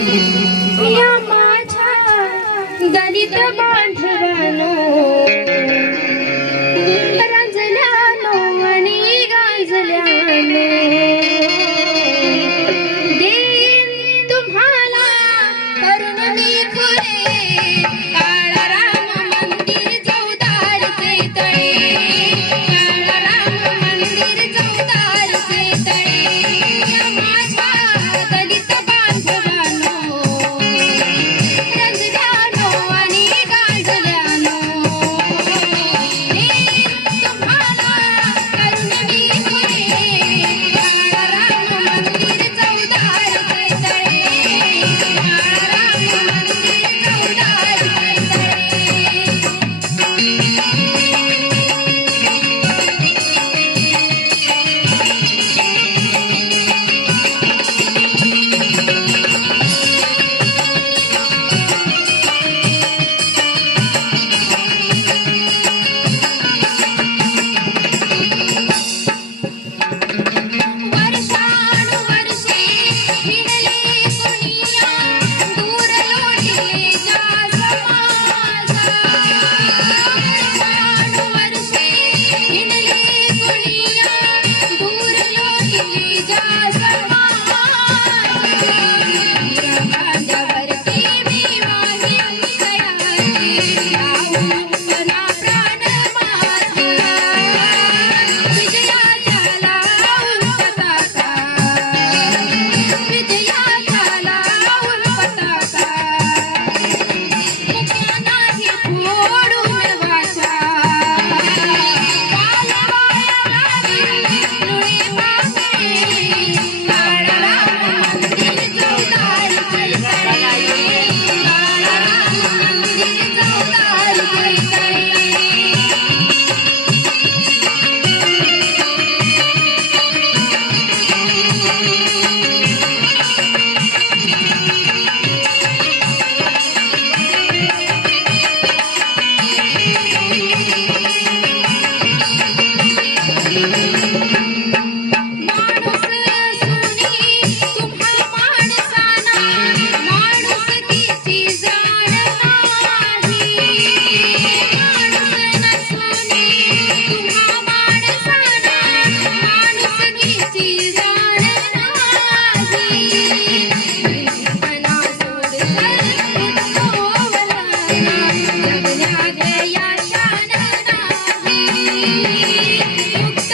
या माझ्या दलित बांधवानो ಕೇಳಿ ಮುಕ್ತ